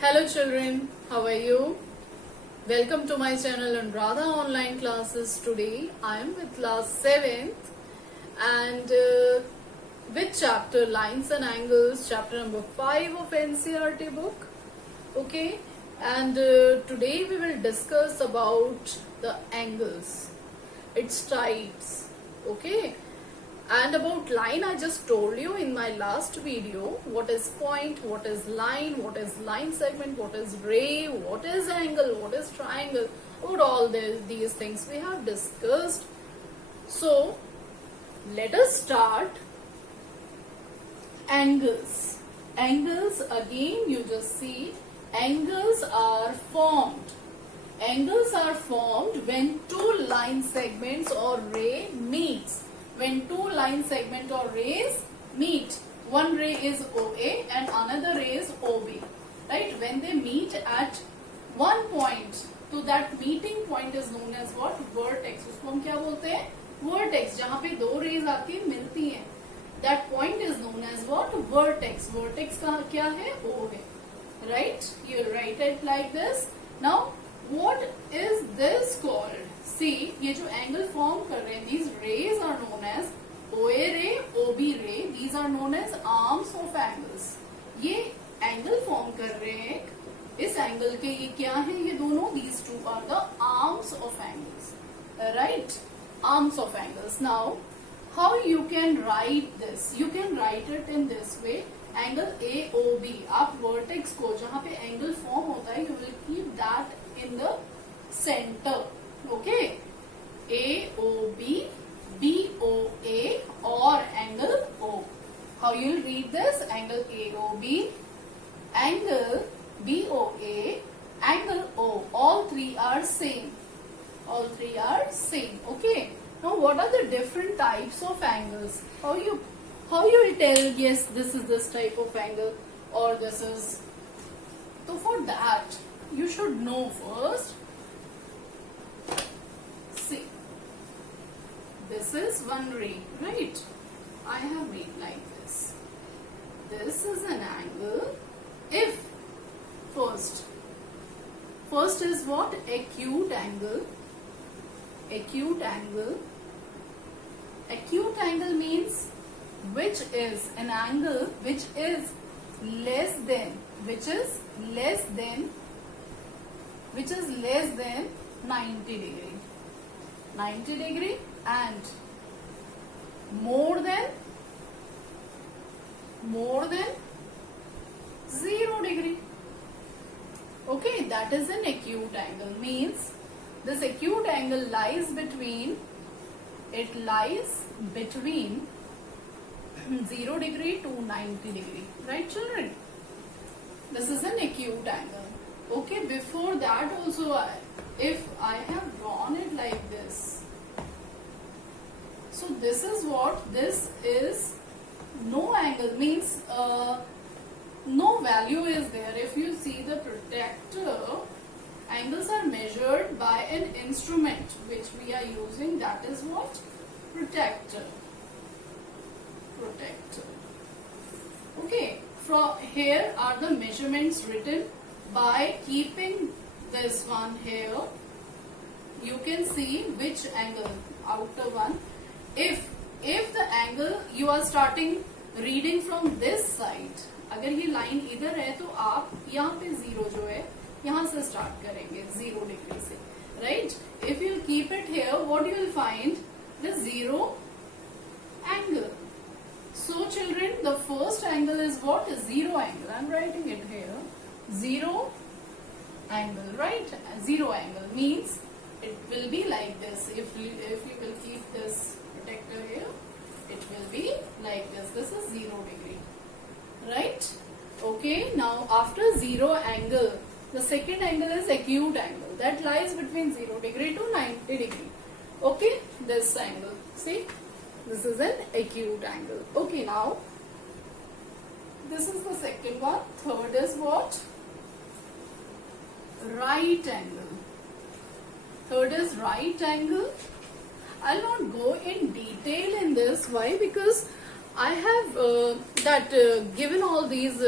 Hello children, how are you? Welcome to my channel Anuradha Online Classes. Today I am with class 7th and with chapter Lines and Angles, chapter number 5 of NCERT book. Okay, and today we will discuss about the angles, its types. Okay, and about line, I just told you in my last video what is point, what is line segment, what is ray, what is angle, what is triangle. About all these things we have discussed. So let us start. Angles. Angles, again you just see, angles are formed. Angles are formed when two line segments or ray meets. When two line segment or rays meet, one ray is OA and another ray is OB, right? When they meet at one point, तो that meeting point is known as what? Vertex. उसको हम क्या बोलते हैं? Vertex. जहाँ पे दो rays आती हैं मिलती हैं, that point is known as what? Vertex. Vertex का क्या है? O है, right? You write it like this. Now, what is this called? See, ये जो angle form कर रहे हैं, these rays are known as OA ray, OB ray. These are known as arms of angles. ये angle form कर रहे हैं, इस angle के ये क्या है? ये दोनों, these two are the arms of angles, right? Arms of angles. Now, how you can write this? You can write it in this way. Angle AOB. आप vertex को जहाँ पे angle form होता है, you will keep that in the center. Okay, AOB, BOA or angle O. How you will read this? Angle AOB, angle BOA, angle O. All three are same. All three are same. Okay. Now, what are the different types of angles? How you will tell? Yes, this is this type of angle, or this is. So for that, you should know first. See, this is one ray, right? I have made like this. This is an angle. If first is what? Acute angle. Acute angle. Acute angle means which is an angle which is less than 90 degree. 90 degree and more than 0 degree. Okay, that is an acute angle. Means this acute angle lies between 0 degree to 90 degree. Right, children? This is an acute angle. Okay, before that also, if I have drawn it like this, so this is what? This is no angle, means no value is there. If you see the protractor, angles are measured by an instrument which we are using, that is what? Protractor. Okay, from here are the measurements written. By keeping this one here, you can see which angle, outer one. If the angle you are starting reading from this side, अगर ये line इधर है तो आप यहाँ पे zero जो है यहाँ से start करेंगे 0 degree से, right? If you keep it here, what you will find? The 0 angle. So children, the first angle is what? 0 angle. I am writing it here. 0 angle, right? 0 angle means it will be like this. If you will keep this protector here, it will be like this. This is 0 degree, right? Okay, now after 0 angle, the second angle is acute angle. That lies between 0 degree to 90 degree. Okay, this angle. See, this is an acute angle. Okay, now this is the second one. Third is what? Right angle. Third is right angle. I'll not go in detail in this. Why? Because I have given all these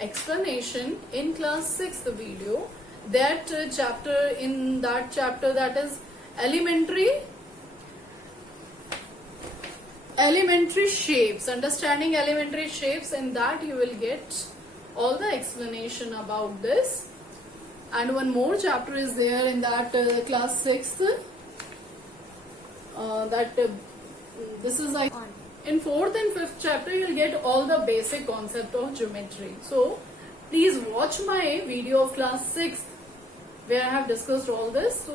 explanation in class 6th video. That chapter that is elementary shapes, understanding elementary shapes. In that you will get all the explanation about this. And one more chapter is there in that class 6th. This is like in 4th and 5th chapter you will get all the basic concept of geometry. So please watch my video of class 6th where I have discussed all this, so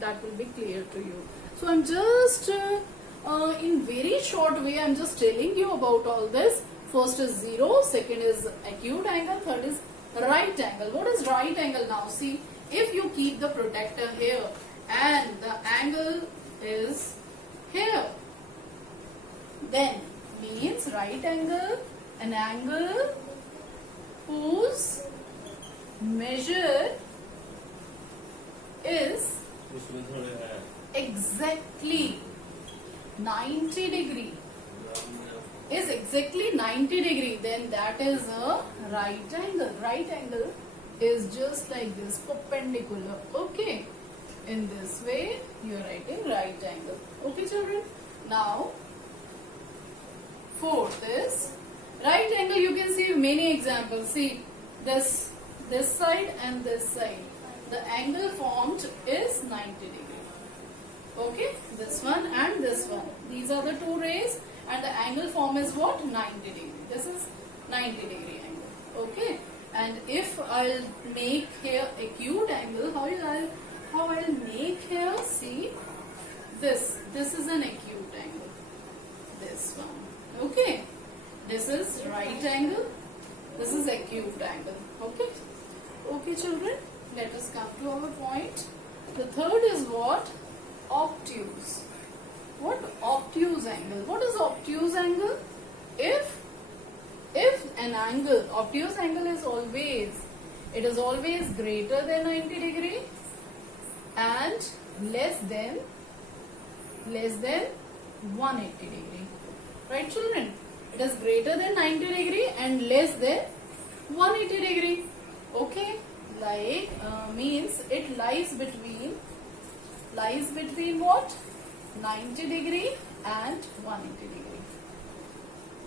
that will be clear to you. So I'm just in very short way I'm just telling you about all this. First is zero, second is acute angle, third is right angle. What is right angle now? See, if you keep the protector here and the angle is here, then means right angle, an angle whose measure is exactly 90 degree, is exactly 90 degree, then that is a right angle. Right angle is just like this, perpendicular. Okay, in this way you are writing right angle. Okay children, now fourth is right angle. You can see many examples. See this side and this side, the angle formed is 90 degree. Okay, this one and this one, these are the two rays and the angle form is what? 90 degree. This is 90 degree angle. Okay, and if I'll make here acute angle, how I'll make here? See, this is an acute angle, this one. Okay, this is right angle, this is acute angle. Okay, okay children, let us come to our point. The third is what? Obtuse. What? Obtuse angle. What is obtuse angle? If an angle, obtuse angle is always greater than 90 degree and less than 180 degree. Right children? It is greater than 90 degree and less than 180 degree. Okay, like means it lies between what? 90 degree and 180 degree.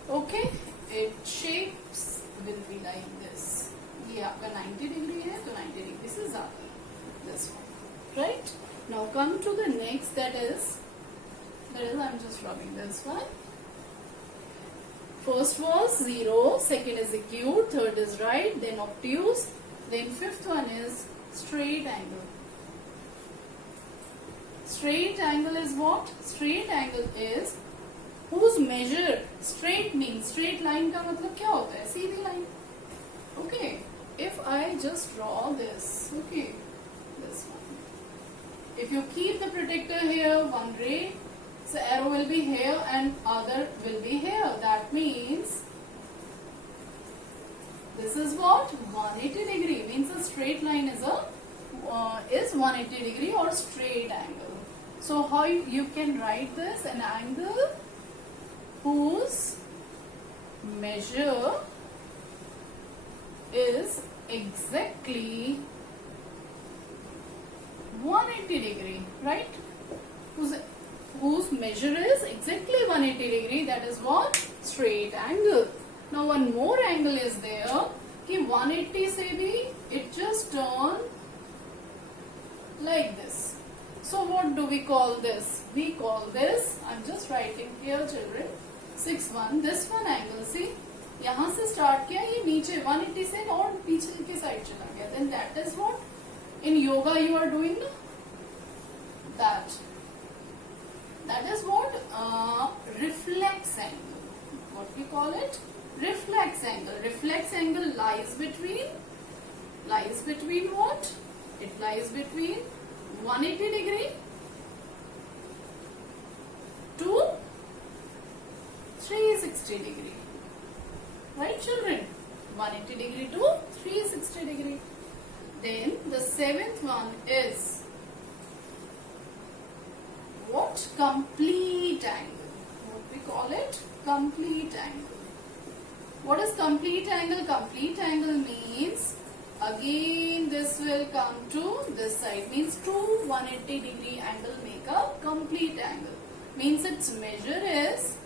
Okay, its shapes will be like this. ये आपका 90 degree है तो 90 degree से ज़्यादा, this one. Right? Now come to the next, that is I'm just rubbing this one. First was zero, second is acute, third is right, then obtuse, then fifth one is straight angle. Straight angle is what? Straight angle is whose measure, straight means, straight line का मतलब क्या होता है? सीधी line. Okay, if I just draw this, okay, this one. If you keep the protector here, one ray, so arrow will be here and other will be here. That means this is what? 180 degree. Means a straight line is 180 degree or straight angle. So how you can write this? An angle whose measure is exactly 180 degree, right? Whose measure is exactly 180 degree, that is what? Straight angle. Now one more angle is there कि 180 से भी it just turn like this. So what do we call this? We call this, I'm just writing here children, 6-1, this one angle, see, यहाँ से start किया, ये नीचे 180 से और पीछे के side चला गया, then that is what? In yoga you are doing that. That is what? Reflex angle. What we call it? Reflex angle. Reflex angle lies between what? It lies between 180 degree to 360 degree. Right children? 180 degree to 360 degree. Then the seventh one is what? Complete angle. What we call it? Complete angle. What is complete angle? Complete angle means again this will come to this side, means two 180 degree angle make a complete angle. Means its measure is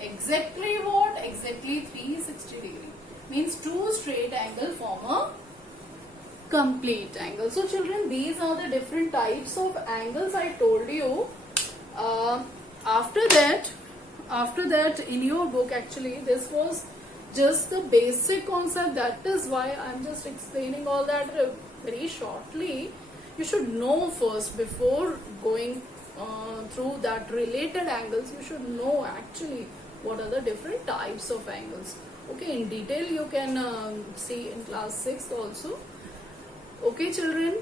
exactly what? Exactly 360 degree. Means two straight angle form a complete angle. So children, these are the different types of angles I told you. After that in your book, actually this was just the basic concept. That is why I'm just explaining all that very shortly. You should know first before going through that related angles. You should know actually what are the different types of angles. Okay, in detail you can see in class 6th also. Okay children,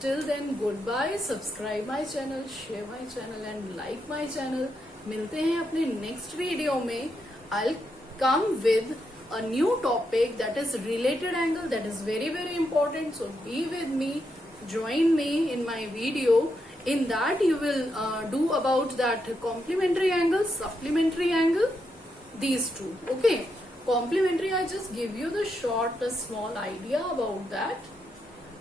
till then goodbye. Subscribe my channel, share my channel and like my channel. मिलते हैं अपने next video में. I'll come with a new topic that is related angle, that is very important. So be with me, join me in my video. In that you will do about that complementary angle, supplementary angle, these two. Okay, complementary, I just give you the short small idea about that.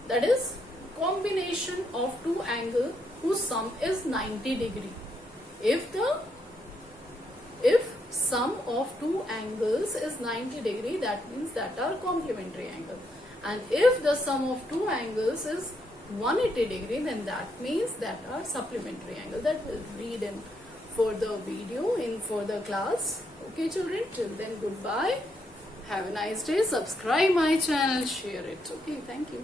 That is combination of two angles whose sum is 90 degree. If sum of two angles is 90 degree, that means that are complementary angle. And if the sum of two angles is 180 degree, then that means that are supplementary angle. That will read in further video in further class. Okay children, till then goodbye. Have a nice day. Subscribe my channel, share it. Okay, thank you.